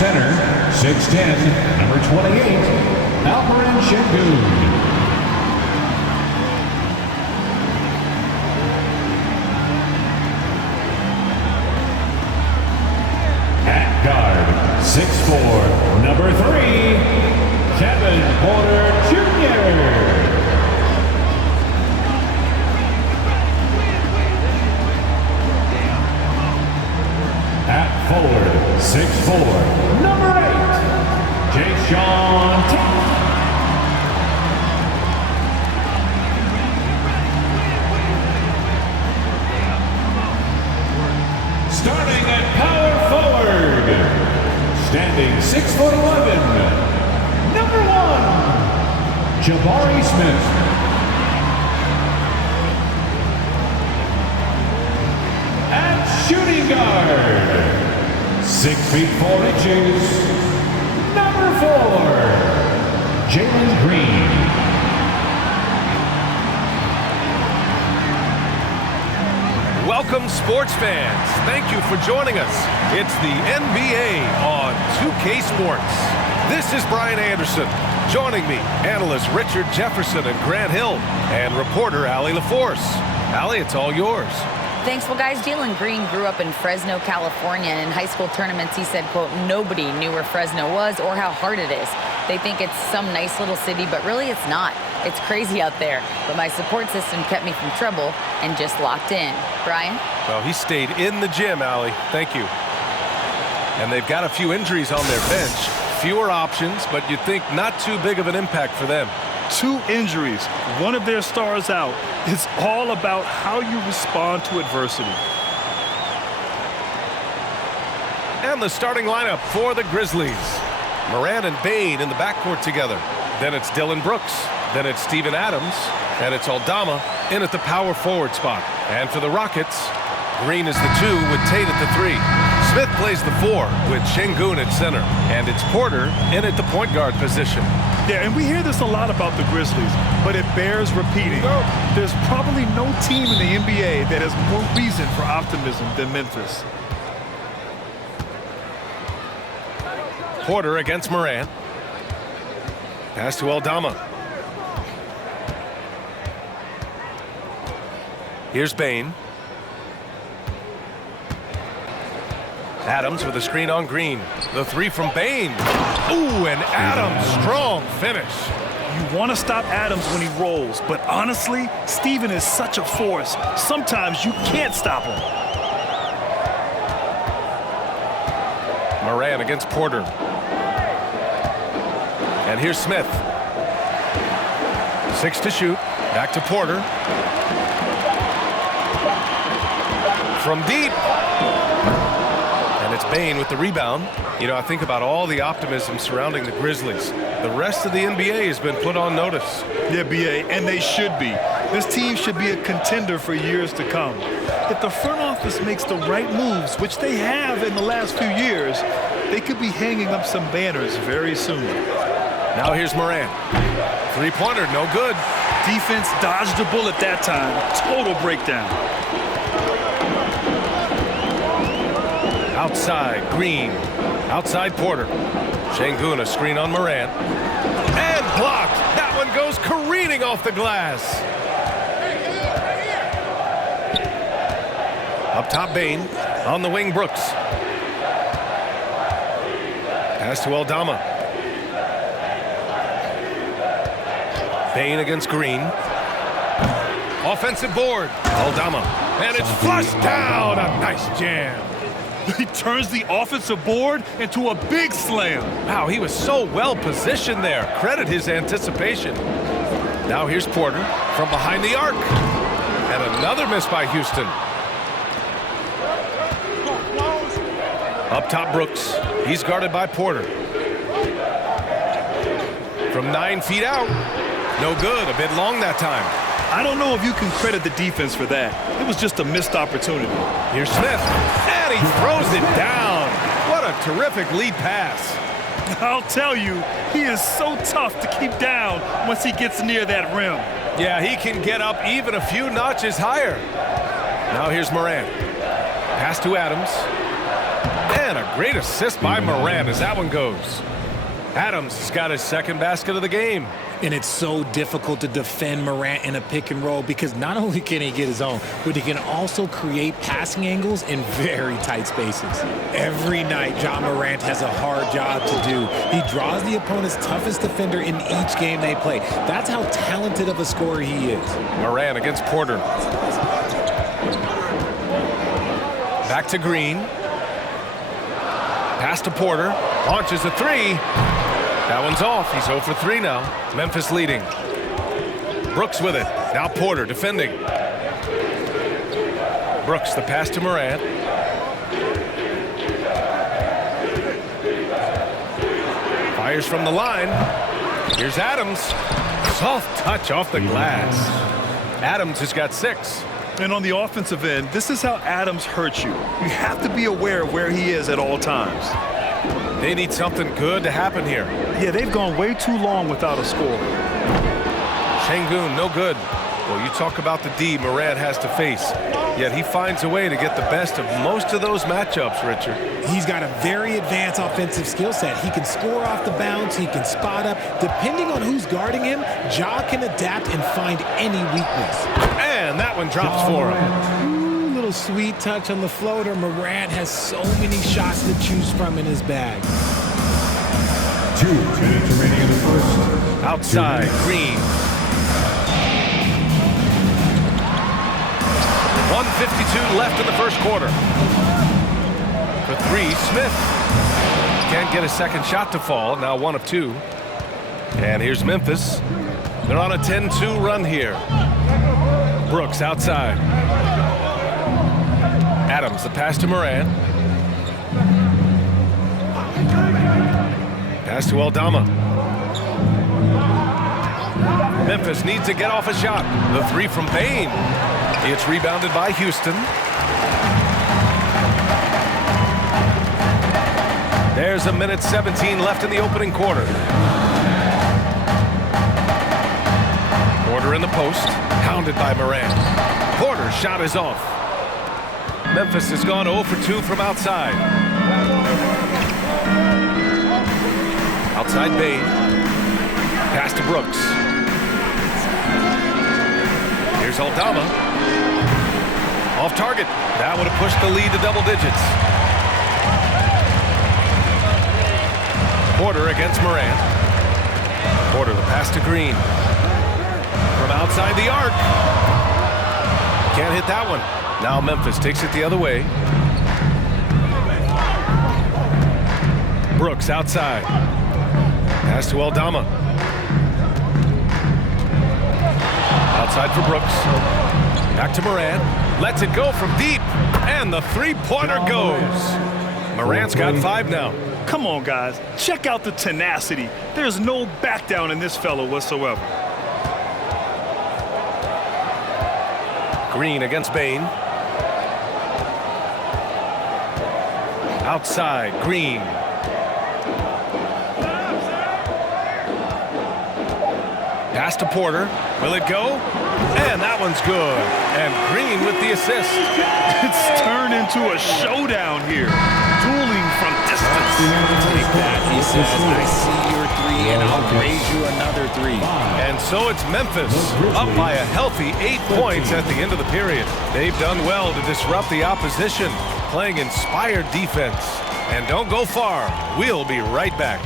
center, 6'10", number 28, Alperen Şengün. At guard, 6'4", number 3, Kevin Porter Jr. At forward, 6'4", number 8, Jason Tatum. Starting at power forward, standing 6'11", number 1, Jabari Smith. At shooting guard, 6 feet 4 inches, number 4, Jalen Green. Welcome, sports fans. Thank you for joining us. It's the NBA on 2K Sports. This is Brian Anderson. Joining me, analysts Richard Jefferson and Grant Hill, and reporter Allie LaForce. Allie, it's all yours. Thanks. Well, guys, Jalen Green grew up in Fresno, California, and in high school tournaments, he said, quote, nobody knew where Fresno was or how hard it is. They think it's some nice little city, but really it's not. It's crazy out there. But my support system kept me from trouble and just locked in. Brian? Well, he stayed in the gym, Allie. Thank you. And they've got a few injuries on their bench. Fewer options, but you'd think not too big of an impact for them. 2 injuries, one of their stars out. It's all about how you respond to adversity. And the starting lineup for the Grizzlies. Morant and Bane in the backcourt together. Then it's Dillon Brooks. Then it's Steven Adams. And it's Aldama in at the power forward spot. And for the Rockets, Green is the 2 with Tate at the 3. Smith plays the 4 with Şengün at center. And it's Porter in at the point guard position. Yeah, and we hear this a lot about the Grizzlies, but it bears repeating. There's probably no team in the NBA that has more reason for optimism than Memphis. Porter against Morant. Pass to Aldama. Here's Bane. Adams with a screen on Green. The 3 from Bane. Ooh, and Adams, strong finish. You want to stop Adams when he rolls, but honestly, Steven is such a force. Sometimes you can't stop him. Morant against Porter. And here's Smith. 6 to shoot. Back to Porter. From deep. And it's Bane with the rebound. You know, I think about all the optimism surrounding the Grizzlies. The rest of the NBA has been put on notice. Yeah, BA, and they should be. This team should be a contender for years to come. If the front office makes the right moves, which they have in the last few years, they could be hanging up some banners very soon. Now here's Morant. 3-pointer, no good. Defense dodged a bullet that time. Total breakdown. Outside, Green. Outside, Porter. Şengün, a screen on Morant. And blocked. That one goes careening off the glass. Up top, Bane. On the wing, Brooks. Pass to Aldama. Bane against Green. Offensive board. Aldama. And it's flushed down. A nice jam. He turns the offensive board into a big slam. Wow, he was so well positioned there. Credit his anticipation. Now here's Porter from behind the arc. And another miss by Houston. Up top, Brooks. He's guarded by Porter. From 9 feet out. No good. A bit long that time. I don't know if you can credit the defense for that. It was just a missed opportunity. Here's Smith. And he throws it down. What a terrific lead pass. I'll tell you, he is so tough to keep down once he gets near that rim. Yeah, he can get up even a few notches higher. Now here's Morant. Pass to Adams. And a great assist by Morant as that one goes. Adams has got his second basket of the game. And it's so difficult to defend Morant in a pick and roll because not only can he get his own, but he can also create passing angles in very tight spaces. Every night, John Morant has a hard job to do. He draws the opponent's toughest defender in each game they play. That's how talented of a scorer he is. Morant against Porter. Back to Green. Pass to Porter. Launches a three. That one's off. He's 0 for 3 now. Memphis leading. Brooks with it. Now Porter defending. Brooks, the pass to Morant. Fires from the line. Here's Adams. Soft touch off the glass. Adams has got 6. And on the offensive end, this is how Adams hurts you. You have to be aware of where he is at all times. They need something good to happen here. Yeah, they've gone way too long without a score. Şengün, no good. Well, you talk about the D Morant has to face. Yet he finds a way to get the best of most of those matchups, Richard. He's got a very advanced offensive skill set. He can score off the bounce. He can spot up. Depending on who's guarding him, Ja can adapt and find any weakness. And that one drops for him. Little sweet touch on the floater. Morant has so many shots to choose from in his bag. 2 minutes remaining in the first. Outside, Green. 1:52 left in the first quarter. For 3, Smith. Can't get a second shot to fall. Now 1 of 2. And here's Memphis. They're on a 10-2 run here. Brooks outside. Adams, the pass to Morant. Pass to Aldama. Memphis needs to get off a shot. The 3 from Bane. It's rebounded by Houston. There's 1:17 left in the opening quarter. Porter in the post, hounded by Morant. Porter's shot is off. Memphis has gone 0 for 2 from outside. Outside Bane. Pass to Brooks. Here's Aldama. Off target. That would have pushed the lead to double digits. Porter against Morant. Porter, the pass to Green. From outside the arc. Can't hit that one. Now Memphis takes it the other way. Brooks outside. Pass to Aldama. Outside for Brooks. Back to Morant. Lets it go from deep. And the three-pointer goes. Morant's got 5 now. Come on, guys. Check out the tenacity. There's no back down in this fellow whatsoever. Green against Bane. Outside, Green. Pass to Porter. Will it go? And that one's good. And Green with the assist. It's turned into a showdown here. Dueling from distance. Take that, he says. I see your 3 and I'll raise you another 3. And so it's Memphis up by a healthy 8 points at the end of the period. They've done well to disrupt the opposition, playing inspired defense. And don't go far. We'll be right back.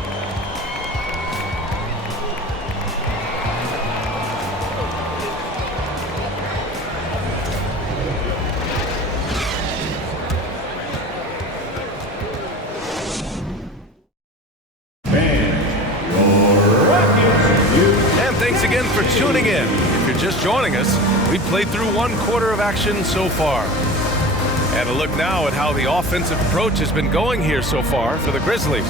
Again for tuning in. If you're just joining us, we played through 1 quarter of action so far. And a look now at how the offensive approach has been going here so far for the Grizzlies.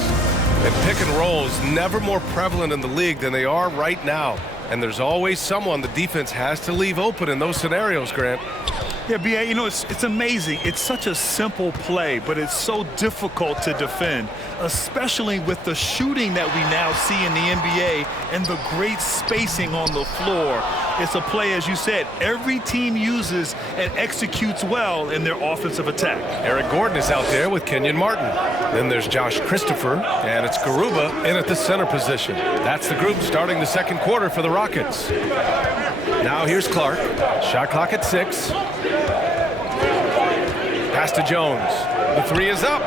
And pick and rolls never more prevalent in the league than they are right now. And there's always someone the defense has to leave open in those scenarios, Grant. Yeah, B.A., you know, it's amazing. It's such a simple play, but it's so difficult to defend, especially with the shooting that we now see in the NBA and the great spacing on the floor. It's a play, as you said, every team uses and executes well in their offensive attack. Eric Gordon is out there with Kenyon Martin. Then there's Josh Christopher, and it's Garuba in at the center position. That's the group starting the second quarter for the Rockets. Now here's Clark. Shot clock at 6. Pass to Jones. The three is up.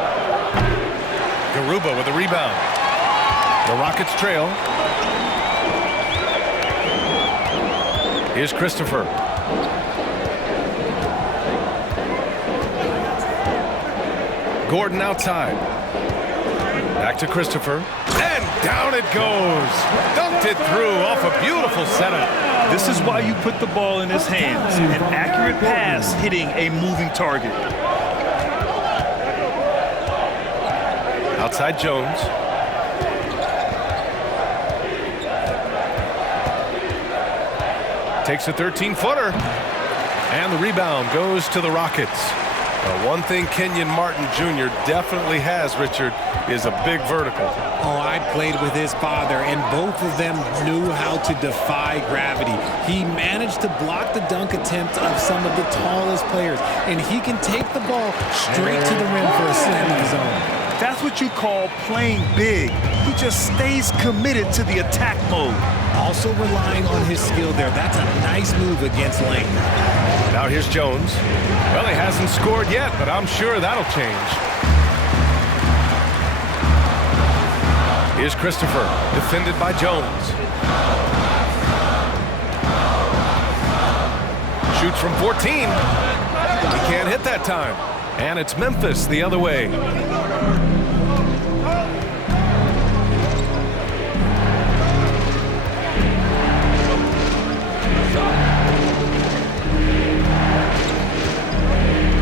Garuba with a rebound. The Rockets trail. Here's Christopher. Gordon outside. Back to Christopher. And down it goes. Dunked it through off a beautiful setup. This is why you put the ball in his hands. An accurate pass hitting a moving target. Outside Jones. Takes a 13-footer. And the rebound goes to the Rockets. One thing Kenyon Martin Jr. definitely has, Richard, is a big vertical. Oh, I played with his father, and both of them knew how to defy gravity. He managed to block the dunk attempt of some of the tallest players, and he can take the ball straight to the rim for a slam of his own. That's what you call playing big. He just stays committed to the attack mode. Also relying on his skill there. That's a nice move against length. Now here's Jones. Well, he hasn't scored yet, but I'm sure that'll change. Here's Christopher, defended by Jones. Shoots from 14. He can't hit that time. And it's Memphis the other way.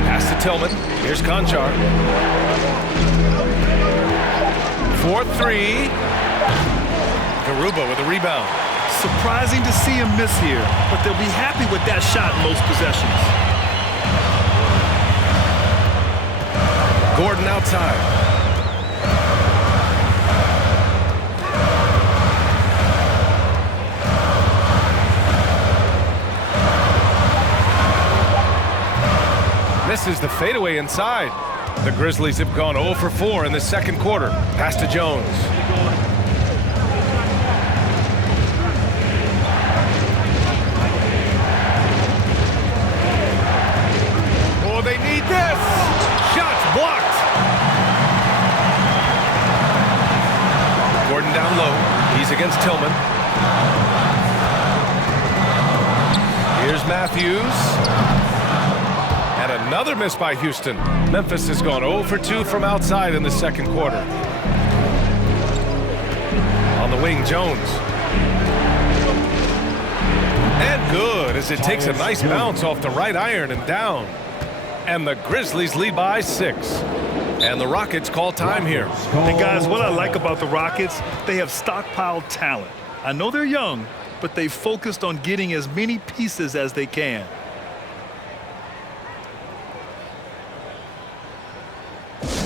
Pass to Tillman. Here's Conchar. 4-3. Garuba with a rebound. Surprising to see him miss here, but they'll be happy with that shot most possessions. Gordon outside. Misses the fadeaway inside. The Grizzlies have gone 0 for 4 in the second quarter. Pass to Jones. Oh, they need this. Shots blocked. Gordon down low. He's against Tillman. Here's Matthews. And another miss by Houston. Memphis has gone 0 for 2 from outside in the second quarter. On the wing, Jones. And good, as it takes a nice bounce off the right iron and down. And the Grizzlies lead by 6. And the Rockets call time here. Hey, guys, what I like about the Rockets, they have stockpiled talent. I know they're young, but they focused on getting as many pieces as they can.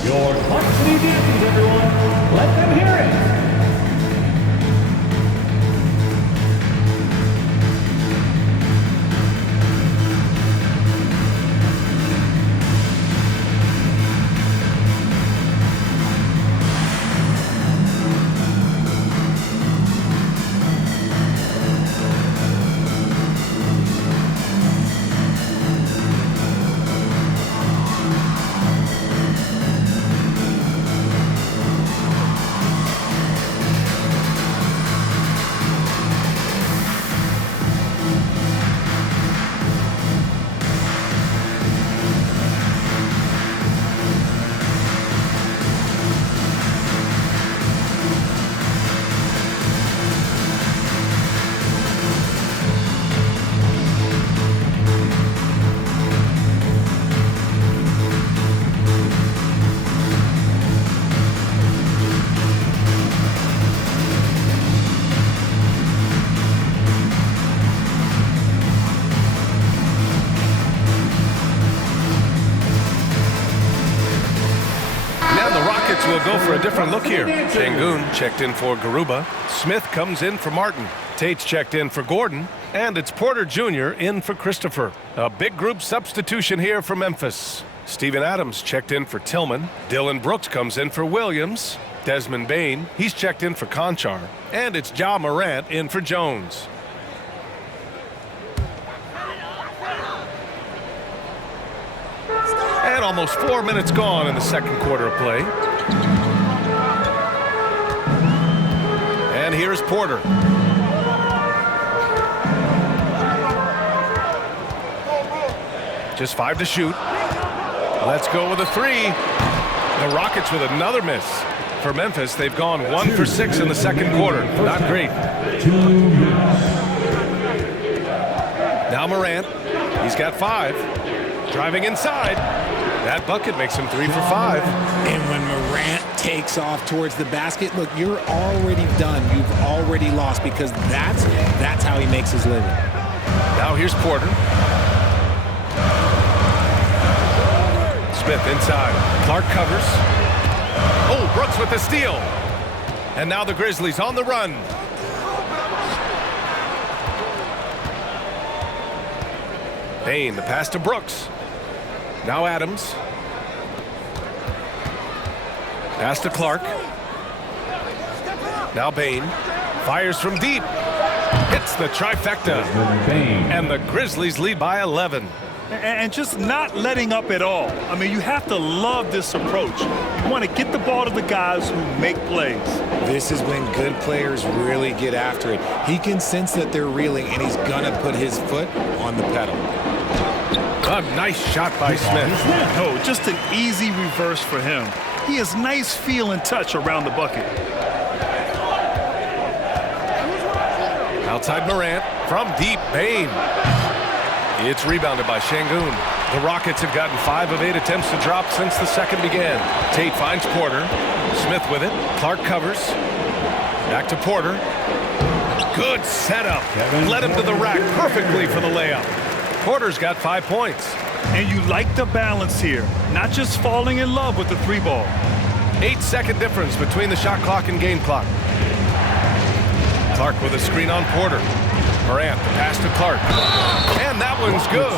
Your Clark City Yankees, everyone. Let them hear it. We'll go for a different look here. Shangoon checked in for Garuba. Smith comes in for Martin. Tate's checked in for Gordon, and it's Porter Jr. in for Christopher. A big group substitution here for Memphis. Steven Adams checked in for Tillman. Dylan Brooks comes in for Williams. Desmond Bain, he's checked in for Conchar. And it's Ja Morant in for Jones. And almost 4 minutes gone in the second quarter of play. And here's Porter. Just 5 to shoot. Let's go with a 3. The Rockets with another miss. For Memphis, they've gone 1 for 6 in the second quarter. Not great. Now Morant. He's got 5. Driving inside. That bucket makes him 3 for 5. And when Morant takes off towards the basket, look, you're already done. You've already lost because that's how he makes his living. Now here's Porter. Smith inside. Clark covers. Oh, Brooks with the steal. And now the Grizzlies on the run. Bain, the pass to Brooks. Now Adams. Pass to Clark. Now Bain. Fires from deep. Hits the trifecta. And the Grizzlies lead by 11. And just not letting up at all. I mean, you have to love this approach. You want to get the ball to the guys who make plays. This is when good players really get after it. He can sense that they're reeling, and he's going to put his foot on the pedal. A nice shot by Smith. No, just an easy reverse for him. He has nice feel and touch around the bucket. Outside Morant. From deep, Bain. It's rebounded by Şengün. The Rockets have gotten 5 of 8 attempts to drop since the second began. Tate finds Porter. Smith with it. Clark covers. Back to Porter. Good setup. Led him to the rack perfectly for the layup. Porter's got 5 points. And you like the balance here. Not just falling in love with the 3-ball. 8-second difference between the shot clock and game clock. Clark with a screen on Porter. Morant, the pass to Clark. And that one's good.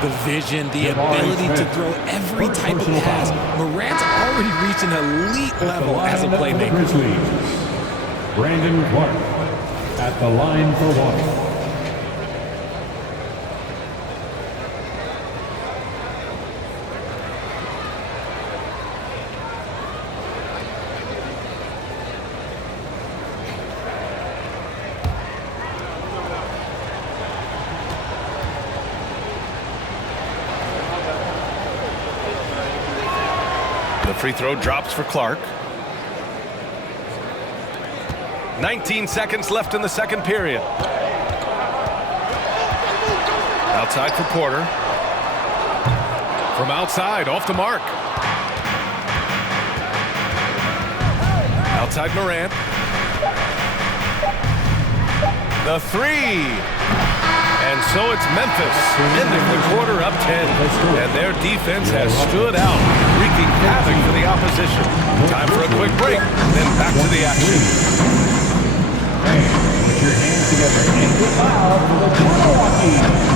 The vision, the ability to throw every type of pass. Morant's already reached an elite level as a playmaker. Brandon Clark at the line for one. The free throw drops for Clark. 19 seconds left in the second period. Outside for Porter. From outside, off the mark. Outside Morant. The 3. And so it's Memphis ending the quarter up 10. And their defense has stood out, wreaking havoc for the opposition. Time for a quick break, then back to the action. Hey, put your hands together and get loud for the Milwaukee.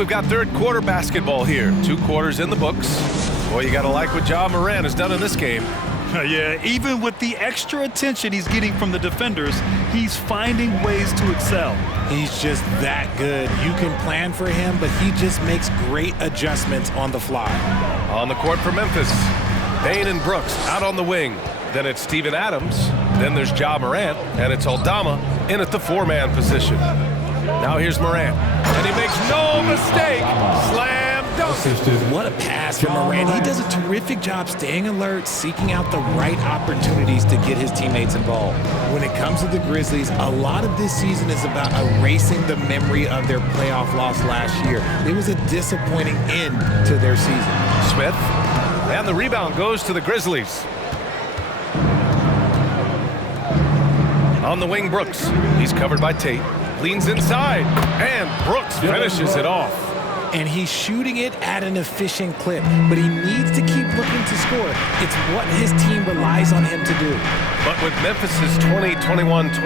we've got third quarter basketball here. 2 quarters in the books. Boy, you got to like what Ja Morant has done in this game. Yeah, even with the extra attention he's getting from the defenders, he's finding ways to excel. He's just that good. You can plan for him, but he just makes great adjustments on the fly. On the court for Memphis, Bane and Brooks out on the wing. Then it's Steven Adams. Then there's Ja Morant, and it's Aldama in at the 4-man position. Now here's Morant, and he makes no mistake. Slam dunk. What a pass from Morant. He does a terrific job staying alert, seeking out the right opportunities to get his teammates involved. When it comes to the Grizzlies, a lot of this season is about erasing the memory of their playoff loss last year. It was a disappointing end to their season. Smith, and the rebound goes to the Grizzlies. On the wing, Brooks. He's covered by Tate. Leans inside, and Brooks finishes it off. And he's shooting it at an efficient clip, but he needs to keep looking to score. It's what his team relies on him to do. But with Memphis's 2021-2022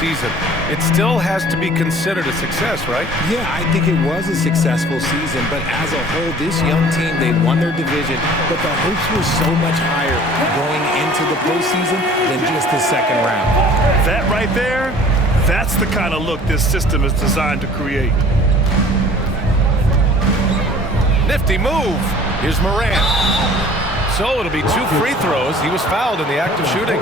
season, it still has to be considered a success, right? Yeah, I think it was a successful season, but as a whole, this young team, they won their division, but the hopes were so much higher going into the postseason than just the second round. That right there, that's the kind of look this system is designed to create. Nifty move. Here's Morant. So it'll be 2 free throws. He was fouled in the act of shooting.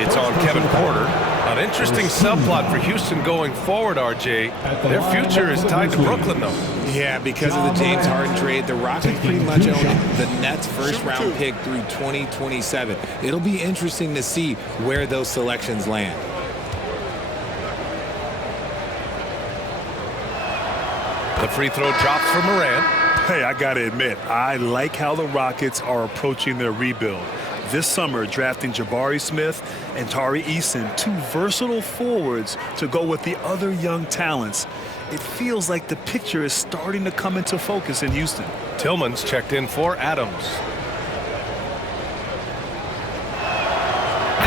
It's on Kevin Porter. An interesting subplot for Houston going forward, RJ. Their future is tied to Brooklyn, though. Yeah, because of the James Harden trade, the Rockets pretty much own the Nets' first-round pick through 2027. It'll be interesting to see where those selections land. The free throw drops for Morant. Hey, I gotta admit, I like how the Rockets are approaching their rebuild. This summer, drafting Jabari Smith and Tari Eason, 2 versatile forwards to go with the other young talents. It feels like the picture is starting to come into focus in Houston. Tillman's checked in for Adams.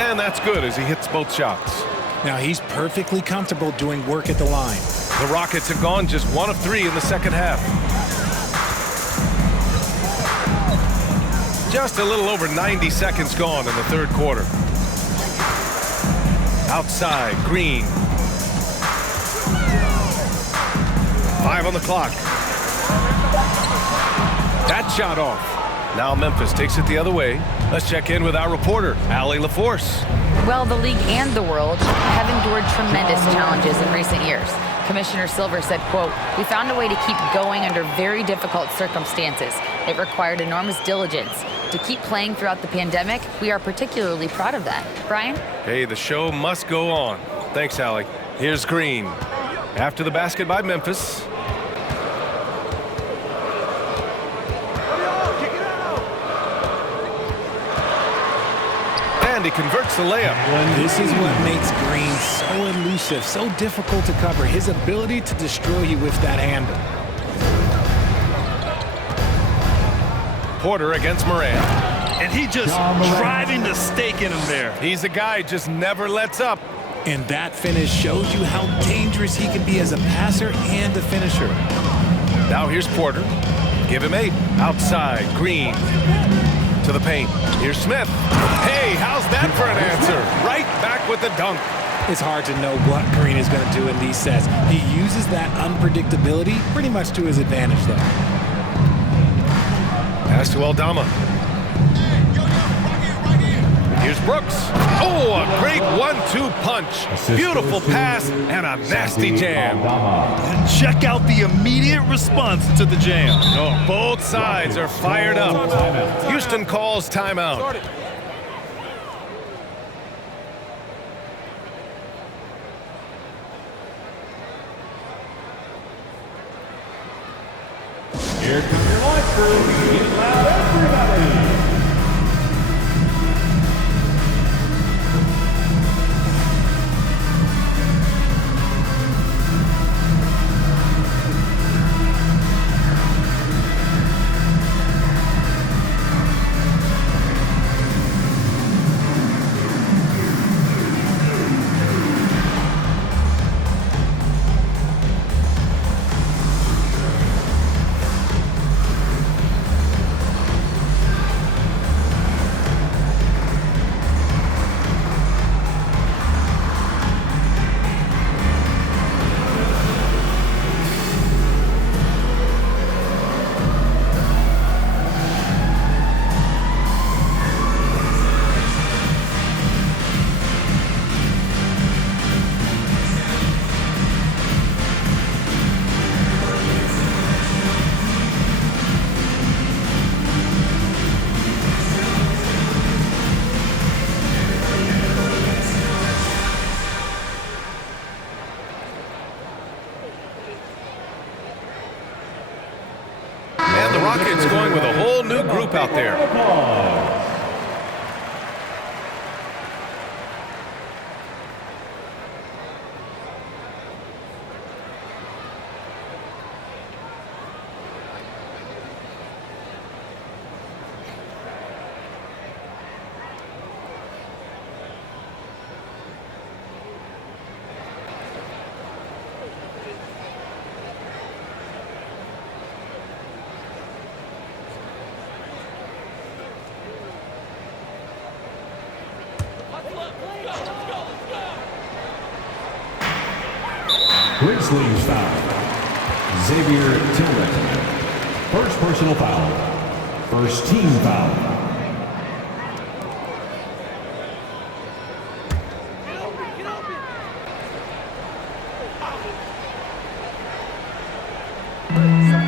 And that's good as he hits both shots. Now, he's perfectly comfortable doing work at the line. The Rockets have gone just 1 of 3 in the second half. Just a little over 90 seconds gone in the third quarter. Outside, Green. 5 on the clock. That shot off. Now Memphis takes it the other way. Let's check in with our reporter, Allie LaForce. Well, the league and the world have endured tremendous challenges in recent years. Commissioner Silver said, quote, "We found a way to keep going under very difficult circumstances. It required enormous diligence. To keep playing throughout the pandemic, we are particularly proud of that." Brian? Hey, the show must go on. Thanks, Allie. Here's Green. After the basket by Memphis. And he converts the layup. This is what makes Green so elusive, so difficult to cover. His ability to destroy you with that handle. Porter against Morant. And he just driving the stake in him there. He's a guy who just never lets up. And that finish shows you how dangerous he can be as a passer and a finisher. Now here's Porter. Give him 8. Outside, Green. To the paint. Here's Smith. Hey, how's that for an answer? Right back with the dunk. It's hard to know what Green is going to do in these sets. He uses that unpredictability pretty much to his advantage, though. Pass to Aldama. Here's Brooks. Oh, a great 1-2 punch. Beautiful pass and a nasty jam. And check out the immediate response to the jam. Oh, both sides are fired up. Houston calls timeout. Here comes your live crew. Get loud, everybody. gets going with a whole new group out there. Grizzlies foul. Xavier Tillman. First personal foul. First team foul.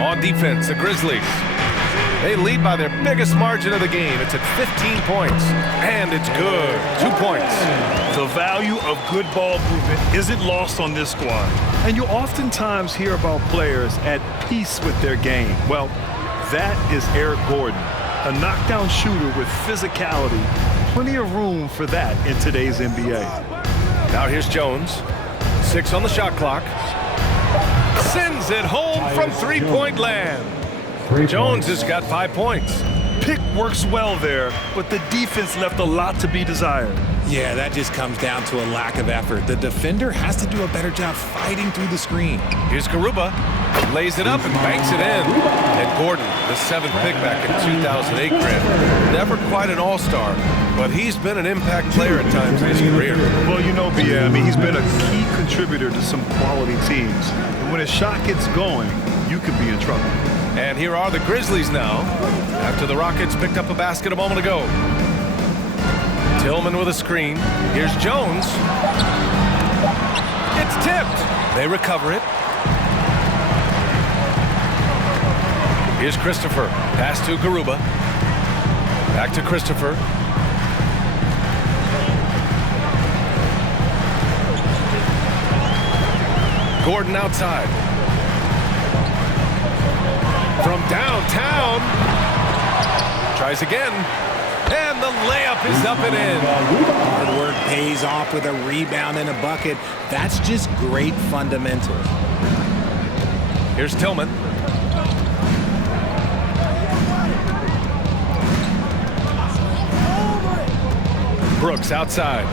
On defense, the Grizzlies. They lead by their biggest margin of the game. It's at 15 points, and it's good. 2 points. The value of good ball movement isn't lost on this squad. And you oftentimes hear about players at peace with their game. Well, that is Eric Gordon, a knockdown shooter with physicality. Plenty of room for that in today's NBA. Now here's Jones. 6 on the shot clock. Sends it home from three-point land. Jones has got 5 points. Pick works well there, but the defense left a lot to be desired. Yeah, that just comes down to a lack of effort. The defender has to do a better job fighting through the screen. Here's Garuba. Lays it up and banks it in. And Gordon, the 7th pick back in 2008, Grant. Never quite an all-star, but he's been an impact player at times in his career. Well, you know, B.A., I mean, he's been a key contributor to some quality teams. And when his shot gets going, you could be in trouble. And here are the Grizzlies now, after the Rockets picked up a basket a moment ago. Tillman with a screen. Here's Jones. It's tipped. They recover it. Here's Christopher. Pass to Garuba. Back to Christopher. Gordon outside. From downtown. Tries again. And the layup is up and in. Hard work pays off with a rebound and a bucket. That's just great fundamentals. Here's Tillman. Brooks outside.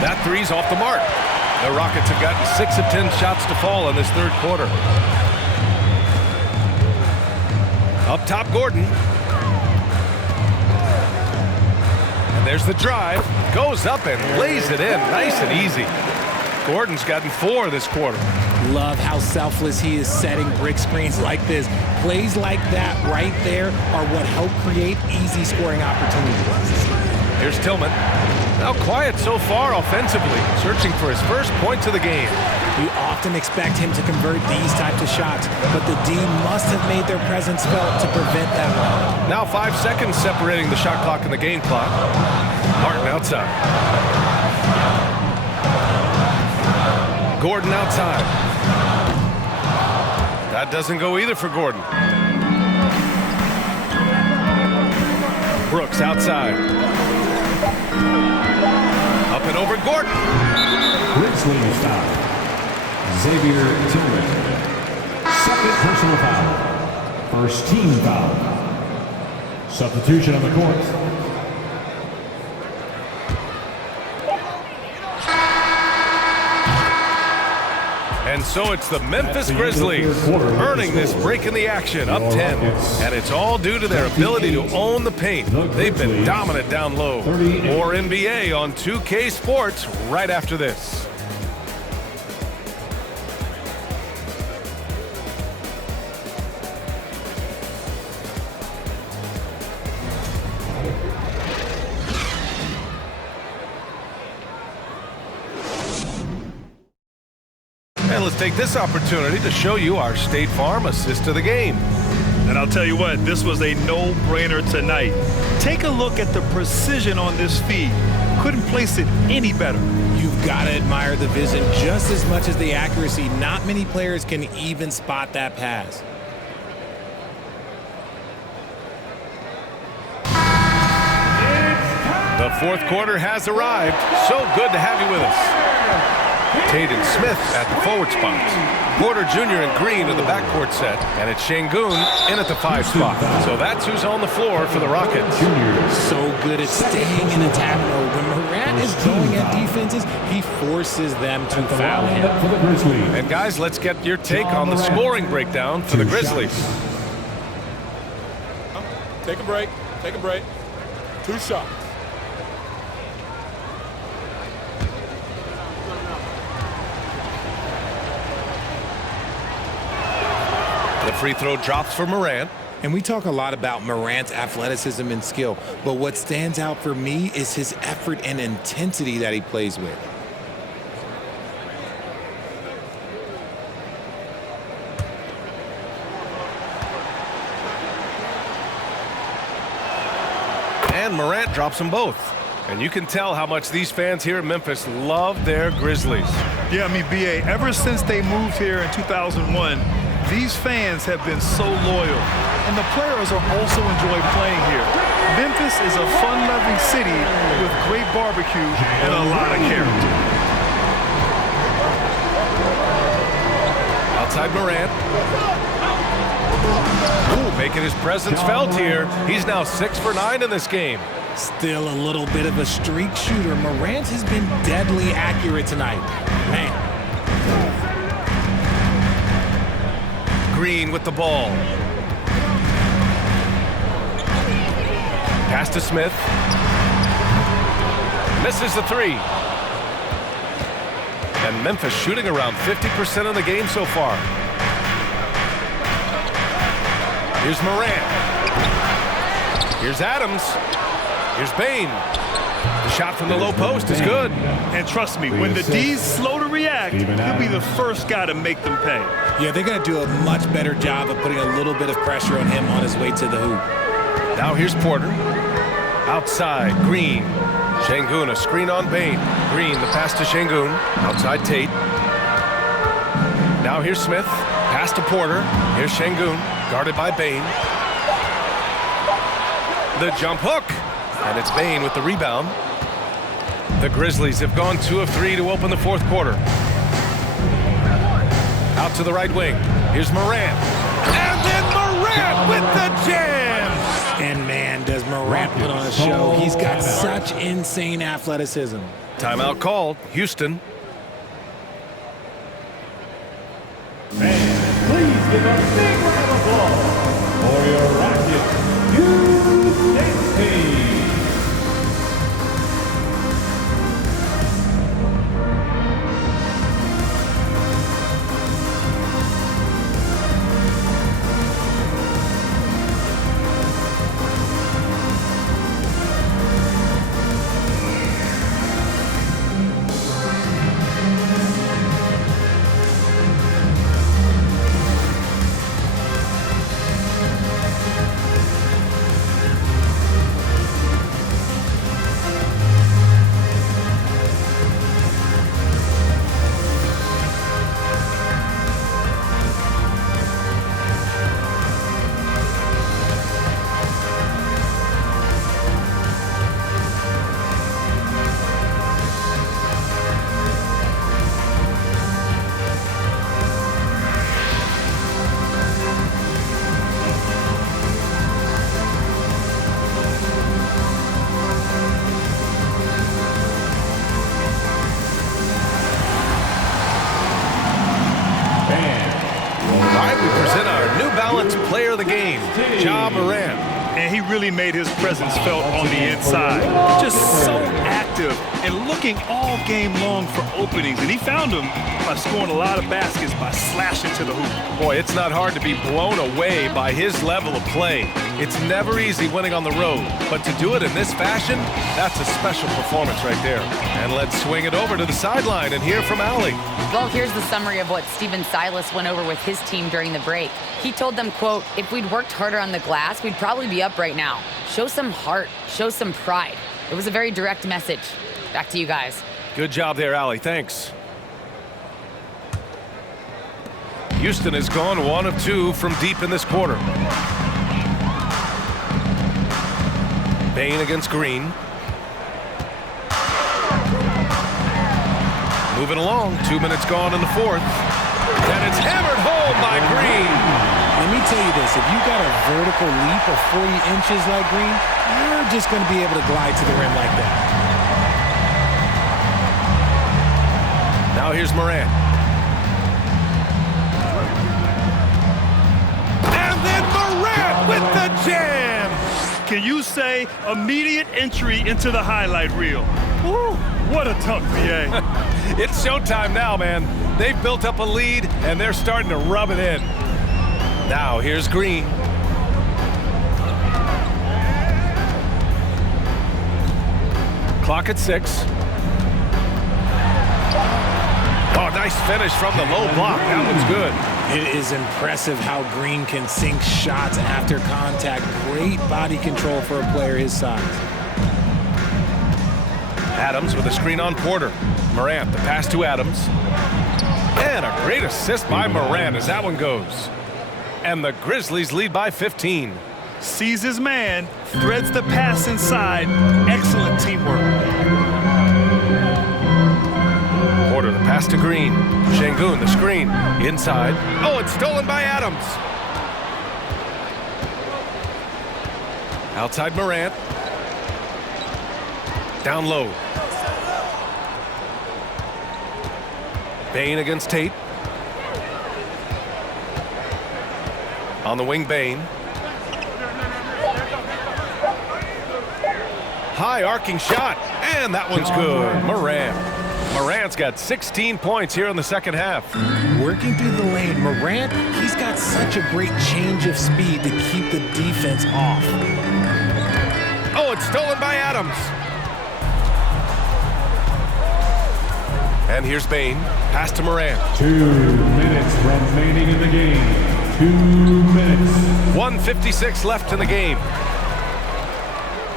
That three's off the mark. The Rockets have gotten 6 of 10 shots to fall in this third quarter. Up top, Gordon. And there's the drive. Goes up and lays it in. Nice and easy. Gordon's gotten 4 this quarter. Love how selfless he is setting brick screens like this. Plays like that right there are what help create easy scoring opportunities. Here's Tillman. Now quiet so far offensively, searching for his first points of the game. You often expect him to convert these types of shots, but the D must have made their presence felt to prevent that one. Now 5 seconds separating the shot clock and the game clock. Martin outside. Gordon outside. That doesn't go either for Gordon. Brooks outside. Up and over Gordon. Grizzlies foul. Xavier Tillman. Second personal foul. First team foul. Substitution on the court. And so it's the Memphis Grizzlies earning this break in the action, up 10. And it's all due to their ability to own the paint. They've been dominant down low. More NBA on 2K Sports right after this. And let's take this opportunity to show you our State Farm assist of the game. And I'll tell you what, this was a no-brainer tonight. Take a look at the precision on this feed. Couldn't place it any better. You've got to admire the vision just as much as the accuracy. Not many players can even spot that pass. fourth quarter has arrived. So good to have you with us. Tate and Smith at the forward spots. Porter Jr. and Green in the backcourt set. And it's Şengün in at the 5 spot. So that's who's on the floor for the Rockets. So good at staying in attack mode. When Morant is going at defenses, he forces them to foul him. And guys, let's get your take on the scoring breakdown for the Grizzlies. Take a break. Take a break. 2 shots. The free throw drops for Morant. And we talk a lot about Morant's athleticism and skill, but what stands out for me is his effort and intensity that he plays with. And Morant drops them both. And you can tell how much these fans here in Memphis love their Grizzlies. Yeah, I mean, B.A., ever since they moved here in 2001, these fans have been so loyal, and the players are also enjoying playing here. Memphis is a fun-loving city with great barbecue and a lot of character. Outside Morant. Ooh, making his presence felt here. He's now 6 for 9 in this game. Still a little bit of a streak shooter. Morant has been deadly accurate tonight. Man. Green with the ball. Pass to Smith. Misses the 3. And Memphis shooting around 50% of the game so far. Here's Morant. Here's Adams. Here's Bane. The shot from the low post is good. And trust me, when the D's slow to react, he'll be the first guy to make them pay. Yeah, they're going to do a much better job of putting a little bit of pressure on him on his way to the hoop. Now here's Porter. Outside, Green. Şengün, a screen on Bane. Green, the pass to Şengün. Outside Tate. Now here's Smith. Pass to Porter. Here's Şengün, guarded by Bane. The jump hook. And it's Bane with the rebound. The Grizzlies have gone 2 of 3 to open the fourth quarter. Out to the right wing. Here's Morant. And then Morant with the jam! And man, does Morant put on a show. He's got such insane athleticism. Timeout called. Houston. And please give a big round of applause for your Rockets, Houston team. Player of the game, Ja Morant. And he really made his presence felt on the inside. Just so active and looking all game long for openings. And he found them by scoring a lot of baskets by slashing to the hoop. Boy, it's not hard to be blown away by his level of play. It's never easy winning on the road, but to do it in this fashion, that's a special performance right there. And let's swing it over to the sideline and hear from Allie. Well, here's the summary of what Stephen Silas went over with his team during the break. He told them, quote, "If we'd worked harder on the glass, we'd probably be up right now. Show some heart, show some pride." It was a very direct message. Back to you guys. Good job there, Allie. Thanks. Houston has gone 1 of 2 from deep in this quarter. Bane against Green. Moving along, 2 minutes gone in the fourth. And it's hammered home by Green. Let me tell you this, if you got a vertical leap of 40 inches like Green, you're just going to be able to glide to the rim like that. Now here's Morant. And then Morant with the jam. Can you say immediate entry into the highlight reel? Woo, what a dunk, BA. It's showtime now, man. They've built up a lead, and they're starting to rub it in. Now here's Green. Clock at 6. Oh, nice finish from the low block. That one's good. It is impressive how Green can sink shots after contact. Great body control for a player his size. Adams with a screen on Porter. Morant, the pass to Adams. And a great assist by Morant as that one goes. And the Grizzlies lead by 15. Sees his man, threads the pass inside. Excellent teamwork. Porter, the pass to Green. Şengün, the screen. Inside. Oh, it's stolen by Adams. Outside Morant. Down low. Bane against Tate. On the wing, Bane. High arcing shot, and that one's good. Morant's got 16 points here in the second half. Working through the lane, Morant, he's got such a great change of speed to keep the defense off. Oh, it's stolen by Adams. And here's Bane. Pass to Morant. 2 minutes remaining in the game. 2 minutes. 1:56 left in the game.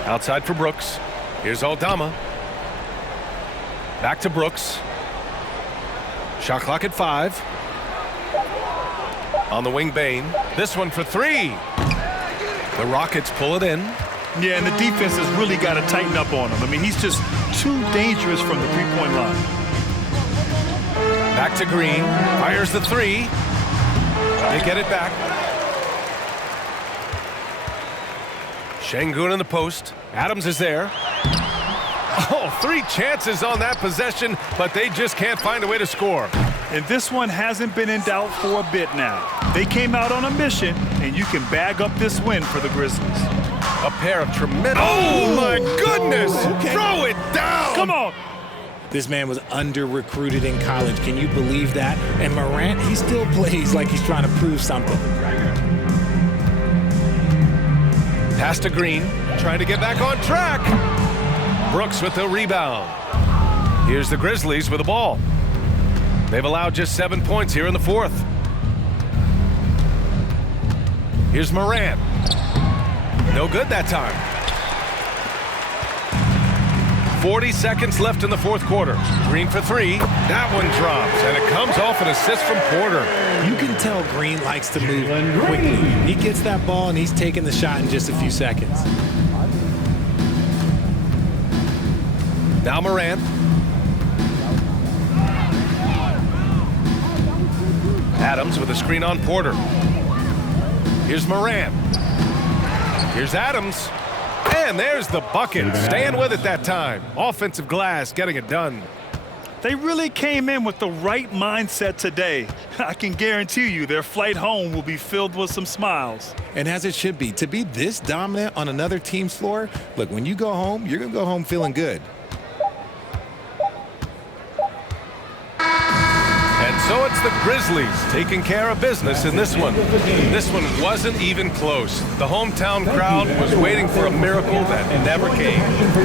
Outside for Brooks. Here's Aldama. Back to Brooks. Shot clock at 5. On the wing, Bane. This one for 3. The Rockets pull it in. Yeah, and the defense has really got to tighten up on him. I mean, he's just too dangerous from the three-point line. Back to Green. Fires the 3. They get it back. Şengün in the post. Adams is there. Oh, 3 chances on that possession, but they just can't find a way to score. And this one hasn't been in doubt for a bit now. They came out on a mission, and you can bag up this win for the Grizzlies. A pair of tremendous... Oh, my goodness! Okay. Throw it down! Come on! This man was under-recruited in college. Can you believe that? And Morant, he still plays like he's trying to prove something. Pass to Green, trying to get back on track. Brooks with the rebound. Here's the Grizzlies with the ball. They've allowed just 7 points here in the fourth. Here's Morant. No good that time. 40 seconds left in the fourth quarter. Green for 3. That one drops, and it comes off an assist from Porter. You can tell Green likes to move quickly. He gets that ball, and he's taking the shot in just a few seconds. Now Morant. Adams with a screen on Porter. Here's Morant. Here's Adams. And there's the bucket. Staying with it that time. Offensive glass getting it done. They really came in with the right mindset today. I can guarantee you their flight home will be filled with some smiles. And as it should be. To be this dominant on another team's floor, look, when you go home, you're going to go home feeling good. And so it's the Grizzlies taking care of business in this one. This one wasn't even close. The hometown crowd was waiting for a miracle that never came.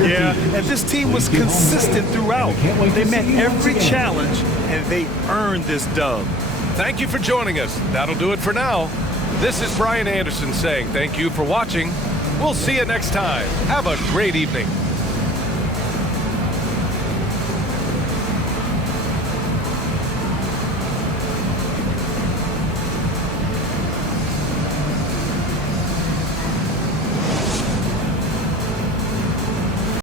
Yeah, and this team was consistent throughout. They met every challenge, and they earned this dub. Thank you for joining us. That'll do it for now. This is Brian Anderson saying thank you for watching. We'll see you next time. Have a great evening.